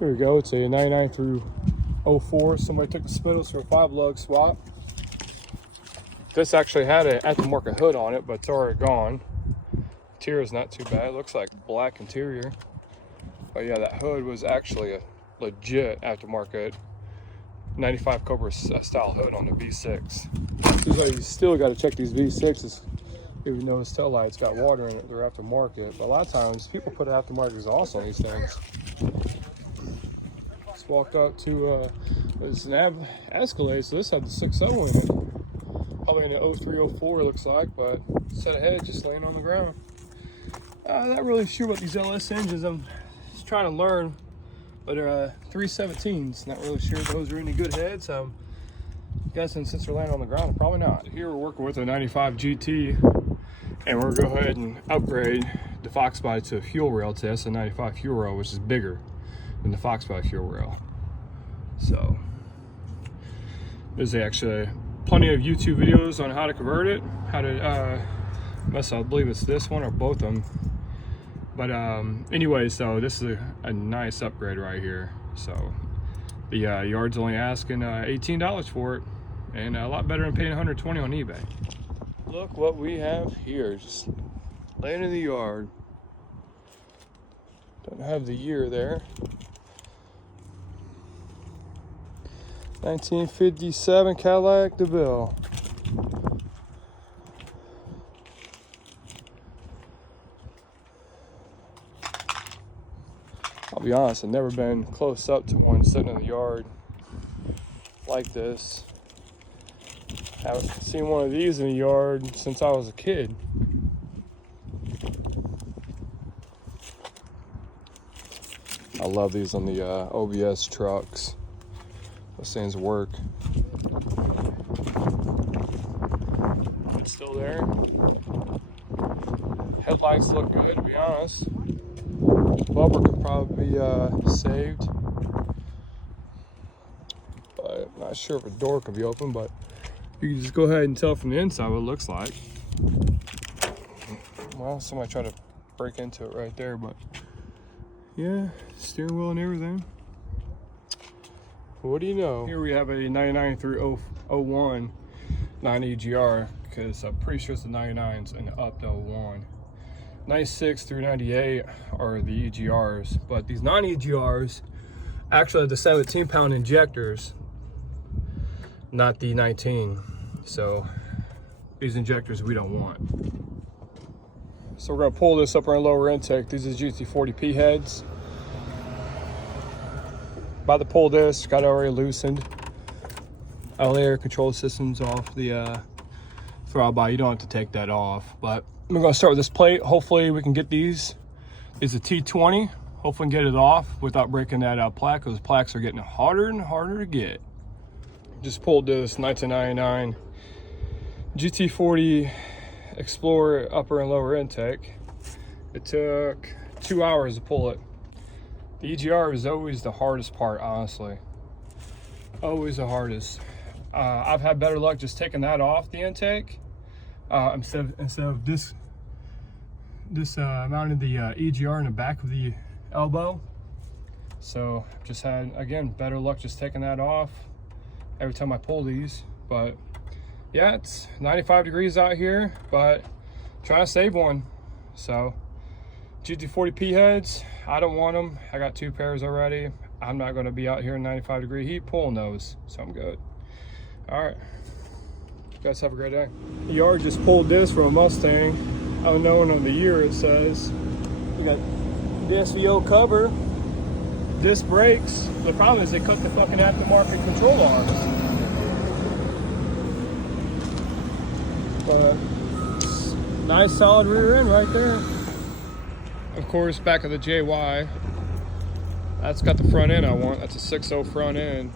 Here we go. It's a 99 through 04. Somebody took the spindles for a 5-lug swap. This actually had an aftermarket hood on it, but it's already gone. Interior is not too bad. It looks like black interior. But yeah, that hood was actually a legit aftermarket 95 Cobra style hood on the V6. Seems like you still got to check these V6s. Even though his tail lights got water in it, they're aftermarket. But a lot of times people put aftermarket exhaust on these things. Just walked up to it's an Escalade, so this had the 6.0 in it. Probably in the 03, 04 looks like, but set ahead just laying on the ground. Not really sure about these LS engines. I'm just trying to learn, but they're 317s. Not really sure if those are any good heads. I'm guessing since they're laying on the ground, probably not. Here we're working with a 95 GT, and we're gonna go ahead and upgrade the Fox body to a fuel rail test, a 95 fuel rail, which is bigger than the Fox body fuel rail. So there's actually plenty of YouTube videos on how to convert it, how to I believe it's this one or both of them. But anyway, so this is a nice upgrade right here. So the yard's only asking $18 for it, and a lot better than paying $120 on eBay. Look what we have here, just laying in the yard. Don't have the year there. 1957 Cadillac DeVille. I'll be honest, I've never been close up to one sitting in the yard like this. I haven't seen one of these in the yard since I was a kid. I love these on the OBS trucks. Those things work. It's still there. Headlights look good, to be honest. Bumper could probably be saved, but I'm not sure if a door could be open, but you can just go ahead and tell from the inside what it looks like. Well, somebody tried to break into it right there, but yeah, steering wheel and everything. What do you know? Here we have a 99 through 01 9EGR, because I'm pretty sure it's the 99s and up to 01. 96 through 98 are the EGRs, but these non-EGRs actually have the 17-pound injectors, not the 19. So these injectors we don't want. So we're gonna pull this up our lower intake. These are GT40P heads. By the pull disc, got it already loosened. All the air control systems off the throttle body. You don't have to take that off, but I'm gonna start with this plate. Hopefully we can get these. It's a T20. Hopefully we can get it off without breaking that plaque, because plaques are getting harder and harder to get. Just pulled this 1999 GT40 Explorer upper and lower intake. It took 2 hours to pull it. The EGR is always the hardest part, honestly. Always the hardest. I've had better luck just taking that off the intake. Instead of this mounted the EGR in the back of the elbow. So just had, again, better luck just taking that off every time I pull these. But yeah, it's 95 degrees out here, but trying to save one. So GT40P heads, I don't want them. I got 2 pairs already. I'm not going to be out here in 95 degree heat pulling those, so I'm good. All right, you guys have a great day. The yard just pulled this from a Mustang, unknown on the year. It says we got the SVO cover, disc brakes. The problem is they cut the fucking aftermarket control arms. But nice solid rear end right there. Of course, back of the JY, that's got the front end I want. That's a 6.0 front end.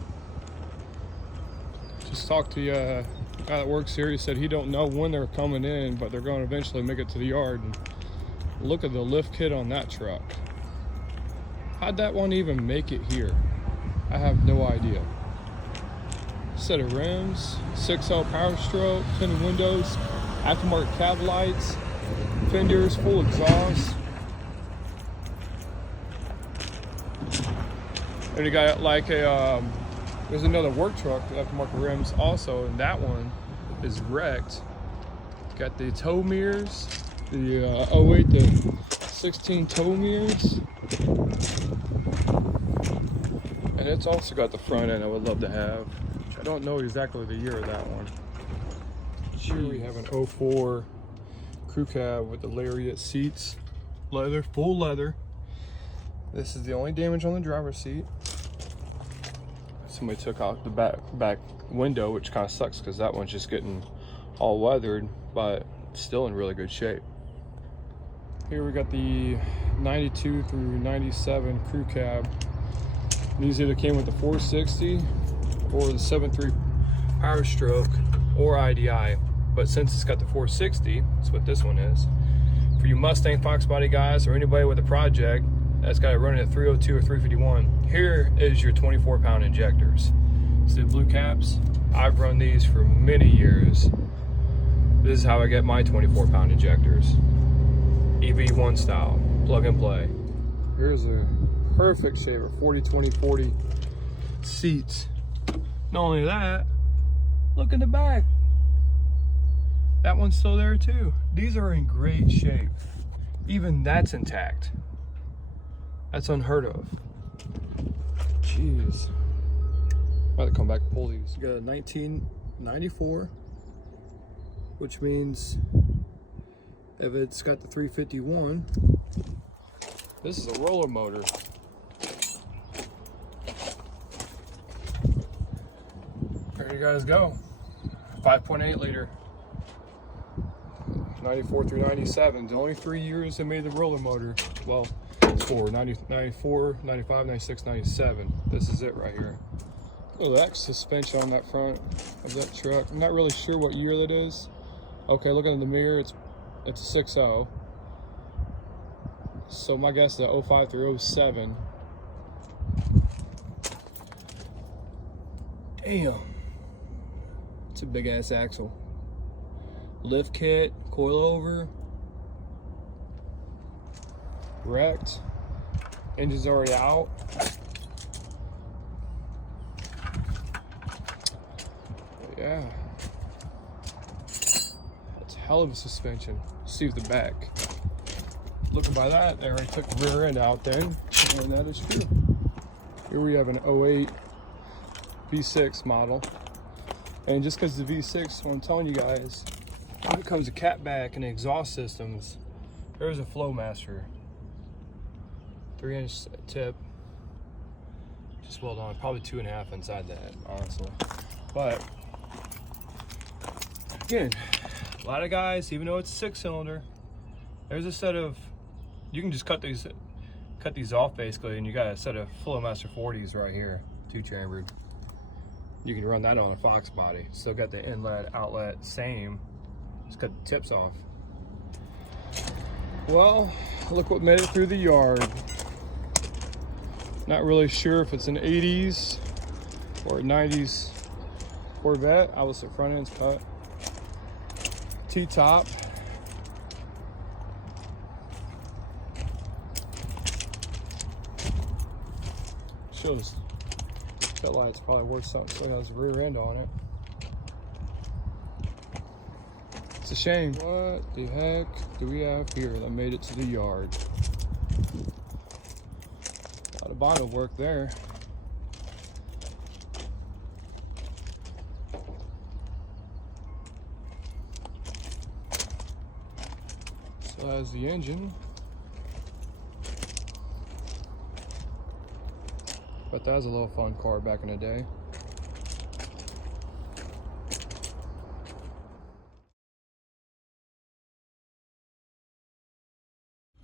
Just talked to the guy that works here. He said he don't know when they're coming in, but they're going to eventually make it to the yard. And look at the lift kit on that truck. How'd that one even make it here? I have no idea. Set of rims, 6.0 power stroke, tinted windows, aftermarket cab lights, fenders, full exhaust. And you got like a, there's another work truck with aftermarket rims also, and that one is wrecked. Got the tow mirrors, the 08 to 16 tow mirrors. And it's also got the front end I would love to have. I don't know exactly the year of that one. Here we have an 04 crew cab with the lariat seats. Leather, full leather. This is the only damage on the driver's seat. Somebody took out the back window, which kind of sucks because that one's just getting all weathered, but still in really good shape. Here we got the 92 through 97 crew cab. These either came with the 460 or the 7.3 Power Stroke or IDI, but since it's got the 460, that's what this one is. For you Mustang Fox body guys or anybody with a project that's got it running at 302 or 351, here is your 24-pound injectors. See the blue caps? I've run these for many years. This is how I get my 24-pound injectors. EV1 style, plug and play. Here's a perfect shaver, 40-20-40 seats. Not only that, look in the back. That one's still there too. These are in great shape. Even that's intact. That's unheard of. Jeez. I'm about to come back and pull these. You got a 1994, which means if it's got the 351, this is a roller motor. There you guys go. 5.8 liter. 94 through 97. The only 3 years they made the roller motor. Well, it's 94, 95, 96, 97. This is it right here. Little X suspension on that front of that truck. I'm not really sure what year that is. Okay, looking in the mirror, it's a 6.0. So my guess is a 05 through 07. Damn. It's a big ass axle. Lift kit, coilover, wrecked, engine's already out. But yeah, it's a hell of a suspension. See with the back. Looking by that, they already took the rear end out then, and that is true. Here we have an 08 V6 model. And just because the V6, what I'm telling you guys, when it comes to catback and exhaust systems, there's a Flowmaster 3-inch tip, just weld on, probably 2.5 inside that, honestly. But again, a lot of guys, even though it's a 6-cylinder, there's a set of, you can just cut these off basically, and you got a set of Flowmaster 40s right here, 2-chambered. You can run that on a Fox body. Still got the inlet, outlet, same. Just cut the tips off. Well, look what made it through the yard. Not really sure if it's an 80s or a 90s Corvette. Obviously front end's cut. T-top. Shows that light's probably worth something. Still has a rear end on it. It's a shame. What the heck do we have here that made it to the yard? A lot of bottle work there. Still has the engine. But that was a little fun car back in the day.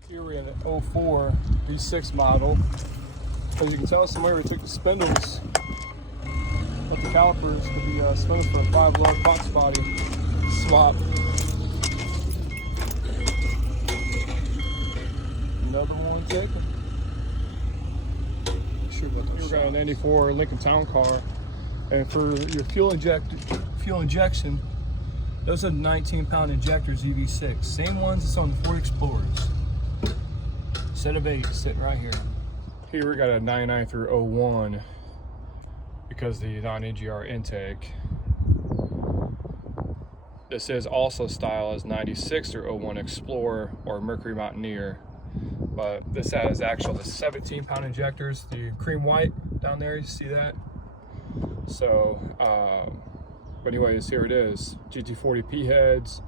Here we have an 04 V6 model. As you can tell, somebody already took the spindles, but the calipers could be spindles for a 5-lug Fox body swap. Another one taken. Sure about that. We've got an 94 Lincoln Town Car, and for your fuel injection, those are 19-pound injectors EV6, same ones that's on the Ford Explorers. Set of 8 sitting right here. here we got a 99 through 01 because the non-EGR intake. This is also styled as 96 through 01 Explorer or Mercury Mountaineer, but this has actual the 17-pound injectors, the cream white down there. You see that? So, but anyways, here it is: GT40 P heads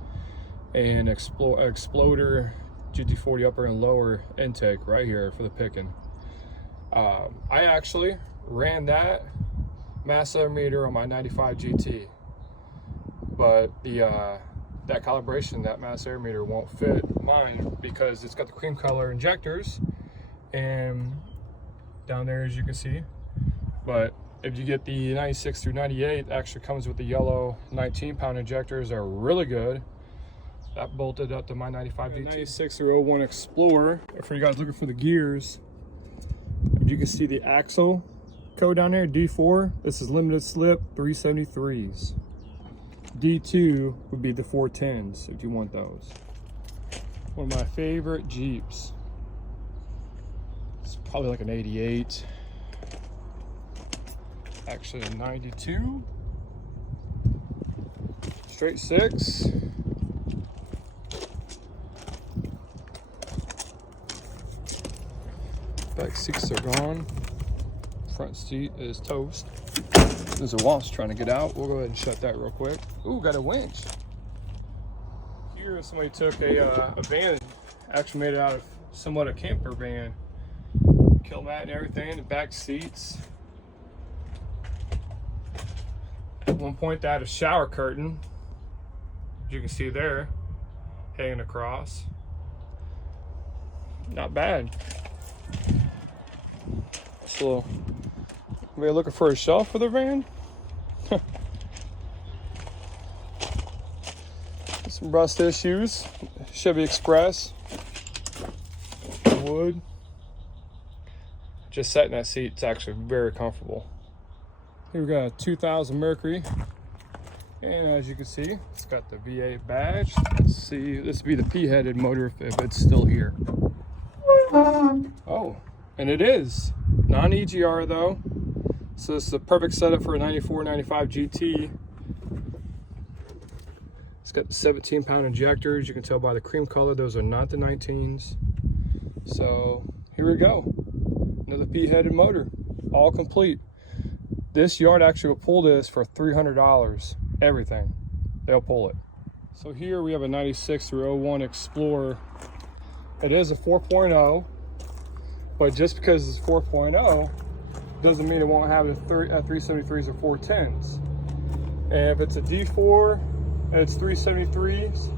and Exploder GT40 upper and lower intake right here for the picking. I actually ran that mass meter on my 95 GT, but that calibration, that mass air meter won't fit mine because it's got the cream color injectors and down there, as you can see. But if you get the 96 through 98, it actually comes with the yellow 19-pound injectors. Are really good. That bolted up to my 95 GT. 96 through 01 Explorer. For you guys looking for the gears, you can see the axle code down there, D4. This is limited slip 373s. D2 would be the 410s if you want those. One of my favorite Jeeps. It's probably like an 88. Actually a 92. Straight 6. Back seats are gone. Front seat is toast. There's a wasp trying to get out. We'll go ahead and shut that real quick. Ooh, got a winch. Here somebody took a van, actually made it out of somewhat a camper van. Kill mat and everything, the back seats. At one point they had a shower curtain, as you can see there, hanging across. Not bad. So, anybody looking for a shelf for the van? Some rust issues. Chevy Express. Wood. Just sitting in that seat, it's actually very comfortable. Here we got a 2000 Mercury. And as you can see, it's got the V8 badge. Let's see, this would be the P-headed motor if it's still here. Oh, and it is. Non-EGR though. So this is the perfect setup for a 94, 95 GT. It's got the 17-pound injectors. You can tell by the cream color, those are not the 19s. So here we go. Another P-headed motor, all complete. This yard actually will pull this for $300. Everything, they'll pull it. So here we have a 96 through 01 Explorer. It is a 4.0, but just because it's 4.0 doesn't mean it won't have a 373s or 410s. And if it's a D4, it's 373s.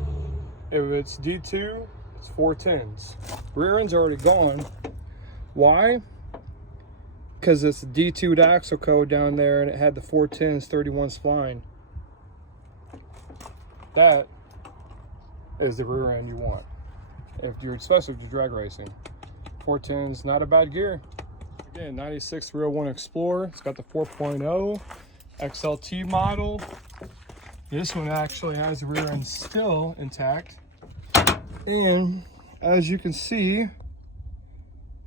If it's D2, it's 410s. Rear end's already gone. Why? Because it's D2 axle code down there and it had the 410s 31 spline. That is the rear end you want. If you're, especially if you're drag racing. 410s, not a bad gear. Again, 96 through 01 Explorer. It's got the 4.0 XLT model. This one actually has the rear end still intact. And as you can see,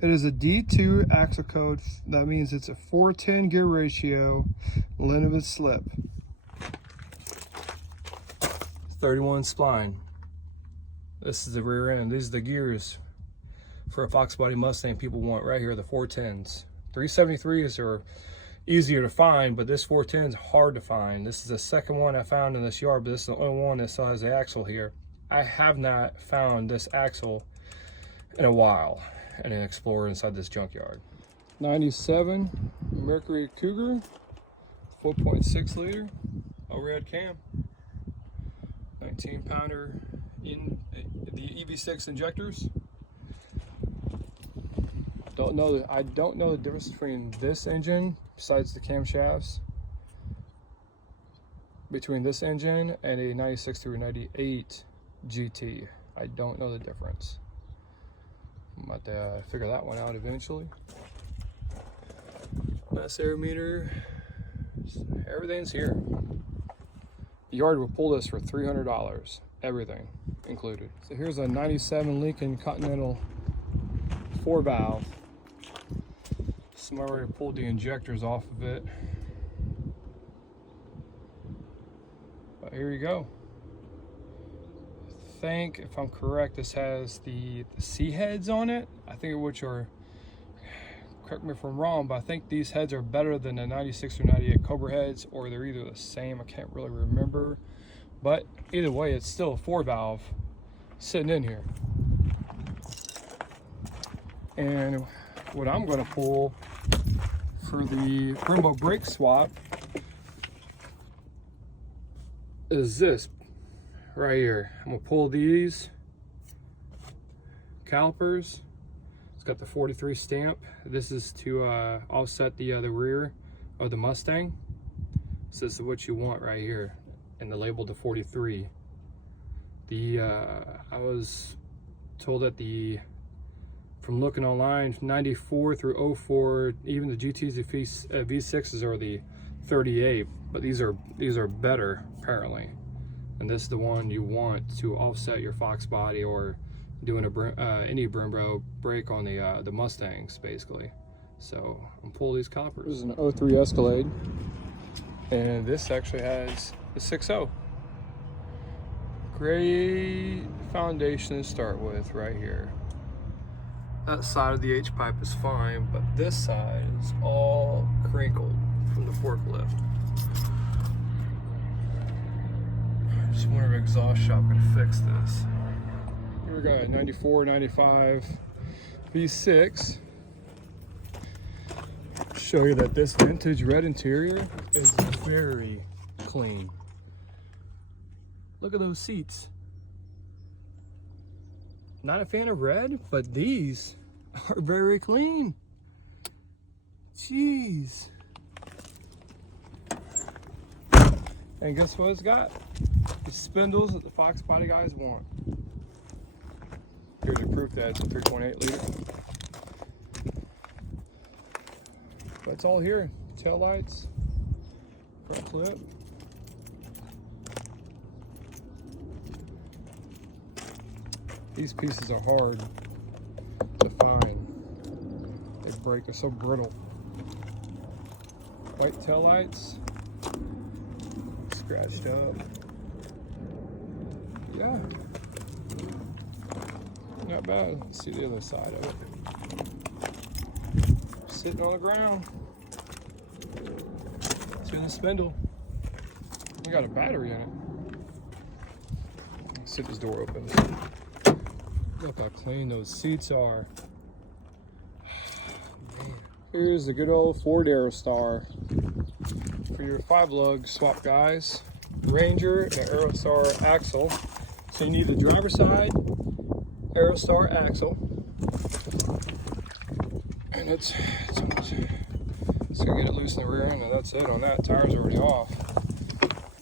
it is a D2 axle code. That means it's a 410 gear ratio, limited slip. 31 spline. This is the rear end. These are the gears for a Fox body Mustang people want right here, the 410s. 373s are easier to find, but this 410 is hard to find. This is the second one I found in this yard, but this is the only one that still has the axle here. I have not found this axle in a while in an Explorer inside this junkyard. 97 Mercury Cougar, 4.6 liter, overhead cam, 19-pounder in the EV6 injectors. I don't know the difference between this engine, besides the camshafts, between this engine and a 96 through 98 GT. I don't know the difference. I'm about to figure that one out eventually. Mass air meter, everything's here. The yard will pull this for $300, everything included. So here's a 97 Lincoln Continental 4-valve. Somebody already pulled the injectors off of it. But here you go. I think, if I'm correct, this has the C heads on it. I think which are, correct me if I'm wrong, but I think these heads are better than the 96 or 98 Cobra heads, or they're either the same. I can't really remember. But either way, it's still a 4-valve sitting in here. And what I'm going to pull for the Brembo brake swap is this right here. I'm going to pull these calipers. It's got the 43 stamp. This is to offset the rear of the Mustang. So this is what you want right here, and the label to 43. I was told that from looking online, 94 through 04, even the GTs, the V6s are the 38, but these are better apparently. And this is the one you want to offset your Fox body or doing any Brembo brake on the Mustangs, basically. So I'm pulling these calipers. This is an 03 Escalade, and this actually has the 6.0. Great foundation to start with right here. That side of the H-pipe is fine, but this side is all crinkled from the forklift. I just wonder if exhaust shop can fix this. Here we got 94, 95 V6. Show you that this vintage red interior is very clean. Look at those seats. Not a fan of red, but these are very clean. Jeez. And guess what it's got? The spindles that the Fox body guys want. Here's the proof that it's a 3.8 liter. That's all here. Tail lights, front flip. These pieces are hard to find. They break, they're so brittle. White tail lights, scratched up. Yeah, not bad. Let's see the other side of it. Sitting on the ground. See the spindle. We got a battery in it. Let's see if this door opens. Look how clean those seats are. Man. Here's the good old Ford Aerostar for your 5-lug swap guys. Ranger and an Aerostar axle. So you need the driver's side Aerostar axle, and it's gonna get it loose in the rear end, and that's it on that. Tire's already off.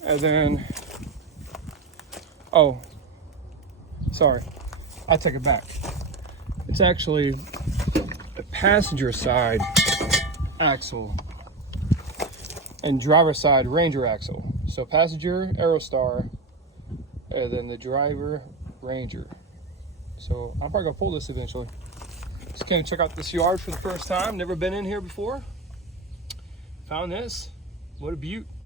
And then, oh, sorry. I take it back. It's actually a passenger side axle and driver side Ranger axle. So passenger Aerostar, and then the driver Ranger. So I'm probably gonna pull this eventually. Just came to check out this yard for the first time. Never been in here before. Found this. What a beaut.